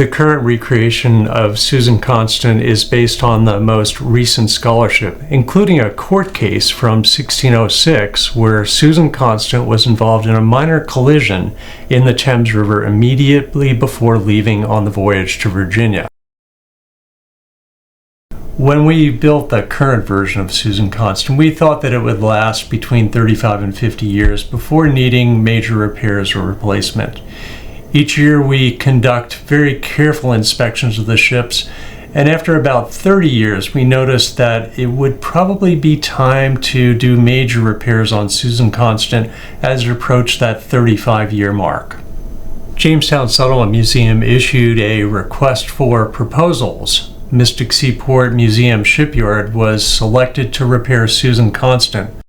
The current recreation of Susan Constant is based on the most recent scholarship, including a court case from 1606 where Susan Constant was involved in a minor collision in the Thames River immediately before leaving on the voyage to Virginia. When we built the current version of Susan Constant, we thought that it would last between 35 and 50 years before needing major repairs or replacement. Each year we conduct very careful inspections of the ships, and after about 30 years we noticed that it would probably be time to do major repairs on Susan Constant as it approached that 35-year mark. Jamestown Settlement Museum issued a request for proposals. Mystic Seaport Museum shipyard was selected to repair Susan Constant.